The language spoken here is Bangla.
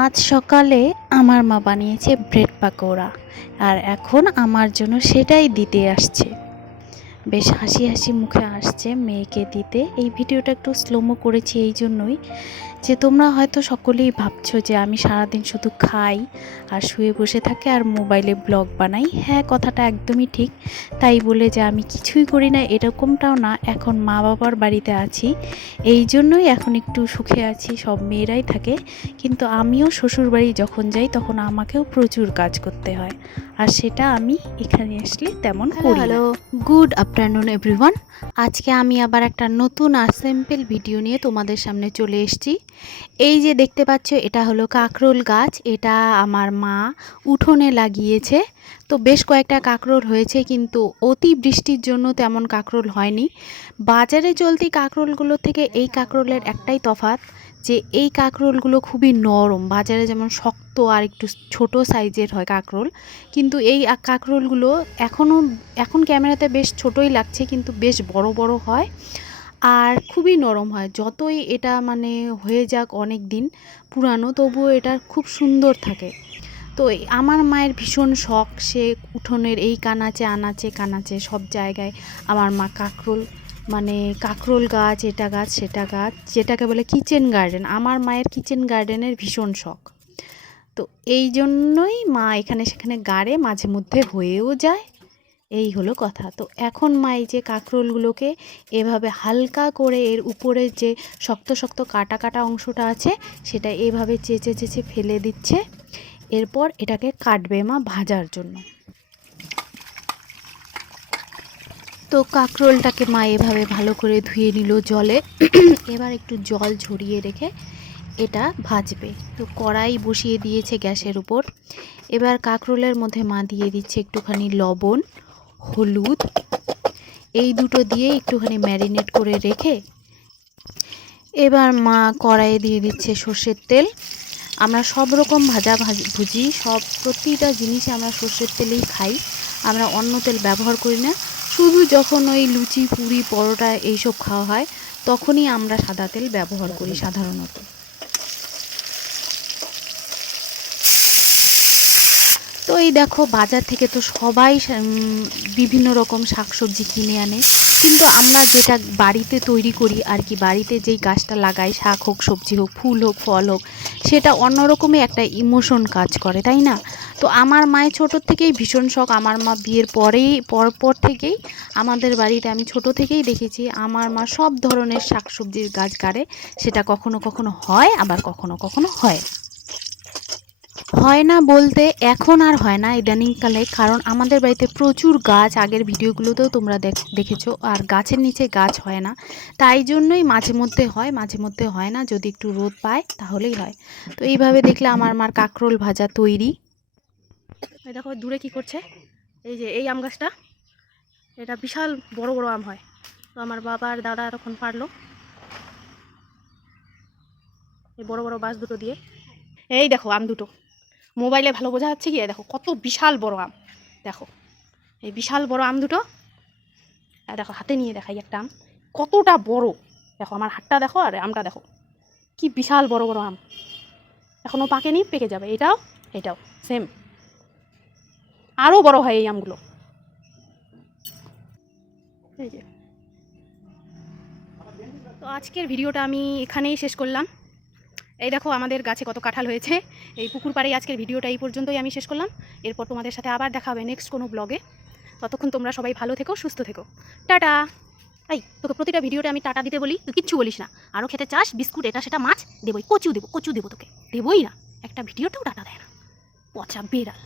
আজ সকালে আমার মা বানিয়েছে ব্রেড পাকোড়া, আর এখন আমার জন্য সেটাই দিতে আসছে। বেশ হাসি হাসি মুখে আসছে মেয়েকে দিতে। এই ভিডিওটা একটু স্লোমো করেছি এই জন্যই যে তোমরা হয়তো সকলেই ভাবছো যে আমি সারাদিন শুধু খাই আর শুয়ে বসে থাকি আর মোবাইলে ব্লগ বানাই। হ্যাঁ, কথাটা একদমই ঠিক। তাই বলে যে আমি কিছুই করি না এরকমটাও না। এখন মা বাবার বাড়িতে আছি, এই জন্যই এখন একটু সুখে আছি। সব মেয়েরাই থাকে, কিন্তু আমিও শ্বশুর বাড়ি যখন যাই তখন আমাকেও প্রচুর কাজ করতে হয়, আর সেটা আমি এখানে আসলে তেমন করি না। Hello, good afternoon everyone. আজকে আমি আবার একটা নতুন আর সিম্পল ভিডিও নিয়ে তোমাদের সামনে চলে এসেছি। এই যে দেখতে পাচ্ছ, এটা হলো কাঁকরোল গাছ। এটা আমার মা উঠোনে লাগিয়েছে। তো বেশ কয়েকটা কাঁকরোল হয়েছে, কিন্তু অতি বৃষ্টির জন্য তেমন কাঁকরোল হয়নি। বাজারে চলতি কাঁকরোলগুলো থেকে এই কাঁকরোলের একটাই তফাৎ, যে এই কাঁকরোলগুলো খুবই নরম। বাজারে যেমন শক্ত আর একটু ছোট সাইজের হয় কাঁকরোল, কিন্তু এই কাঁকরোলগুলো এখন ক্যামেরাতে বেশ ছোটই লাগছে, কিন্তু বেশ বড় বড় হয় আর খুবই নরম হয়। যতই এটা হয়ে যাক অনেক দিন পুরানো, তবুও এটা খুব সুন্দর থাকে। তো আমার মায়ের ভীষণ শখ, সে উঠোনের এই কানাচে আনাচে কানাচে সব জায়গায় আমার মা কাঁকরোল গাছ, এটা গাছ সেটা গাছ, যেটাকে বলে কিচেন গার্ডেন। আমার মায়ের কিচেন গার্ডেনের ভীষণ শখ। তো এই জন্যই মা এখানে সেখানে গাড়ে, মাঝে মধ্যে হয়েও যায়। এই হলো কথা। তো এখন মা এই যে কাঁকরোলগুলোকে এভাবে হালকা করে এর উপরে যে শক্ত শক্ত কাটা কাটা অংশটা আছে সেটা এভাবে চেঁচে চেঁচে ফেলে দিচ্ছে। এরপর এটাকে কাটবে মা ভাজার জন্য। তো কাঁকরোলটাকে মা এভাবে ভালো করে ধুয়ে নিল জলে। এবার একটু জল ঝরিয়ে রেখে এটা ভাজবে। তো কড়াই বসিয়ে দিয়েছে গ্যাসের উপর। এবার কাঁকরোলের মধ্যে মা দিয়ে দিচ্ছে একটুখানি লবণ, হলুদ, এই দুটো দিয়ে একটুখানি ম্যারিনেট করে রেখে এবার মা কড়াইয়ে দিয়ে দিচ্ছে সর্ষের তেল। আমরা সব রকম ভুজি, প্রতিটা জিনিসে আমরা সর্ষের তেলেই খাই, আমরা অন্য তেল ব্যবহার করি না। শুধু যখন ওই লুচি পুরি পরোটা এইসব খাওয়া হয় তখনই আমরা সাদা তেল ব্যবহার করি সাধারণত। তো এই দেখো, বাজার থেকে তো সবাই বিভিন্ন রকম শাকসবজি কিনে আনে, কিন্তু আমরা যেটা বাড়িতে তৈরি করি আর কি, বাড়িতে যেই গাছটা লাগাই, শাক হোক সবজি হোক ফুল হোক ফল হোক, সেটা অন্যরকমই একটা ইমোশন কাজ করে, তাই না? তো আমার মায়ের ছোটোর থেকেই ভীষণ শখ। আমার মা বিয়ের পর থেকেই আমাদের বাড়িতে আমি ছোট থেকেই দেখেছি আমার মা সব ধরনের শাকসবজির গাছ গাড়ে। সেটা কখনো কখনো হয়, আবার কখনো কখনো হয় না বলতে এখন আর হয় না ইদানিংকালে, কারণ আমাদের বাড়িতে প্রচুর গাছ, আগের ভিডিওগুলোতেও তোমরা দেখেছো, আর গাছের নিচে গাছ হয় না। তাই জন্যই মাঝে মধ্যে হয়, মাঝে মধ্যে হয় না, যদি একটু রোদ পায় তাহলেই হয়। তো এইভাবে দেখলে আমার মার কাঁকরোল ভাজা তৈরি। এই দেখো দূরে কি করছে, এই যে এই আম গাছটা, এটা বিশাল বড় বড় আম হয়। তো আমার বাবা আর দাদা তখন পারলো এই বড় বড় বাঁশ দুটো দিয়ে। এই দেখো আম দুটো, মোবাইলে ভালো বোঝা যাচ্ছে কি, দেখো কত বিশাল বড় আম। দেখো এই বিশাল বড় আম দুটো, দেখো হাতে নিয়ে দেখাই একটা আম কতটা বড়। দেখো আমার হাতটা দেখো আর আমটা দেখো, কি বিশাল বড় বড় আম। এখনও পাকেনি, পেকে যাবে। এটাও সেম, আরও বড় হয় এই আমগুলো। এই যে, তো আজকের ভিডিওটা আমি এখানেই শেষ করলাম। এই দেখো আমাদের গাছে কত কাঁঠাল হয়েছে। এই পুকুর পাড়েই আজকের ভিডিওটা এই পর্যন্তই আমি শেষ করলাম। এরপর তোমাদের সাথে আবার দেখা হবে নেক্সট কোনো ব্লগে। ততক্ষণ তোমরা সবাই ভালো থেকো, সুস্থ থেকো। টাটা। এই তোকে প্রতিটা ভিডিওতে আমি টাটা দিতে বলি, তুই কিচ্ছু বলিস না। আরও খেতে চাস বিস্কুট এটা সেটা মাছ দেবই, কচু দেবো তোকে, দেবই না। একটা ভিডিওতেও টাটা দেয় না, পচা বেড়াল।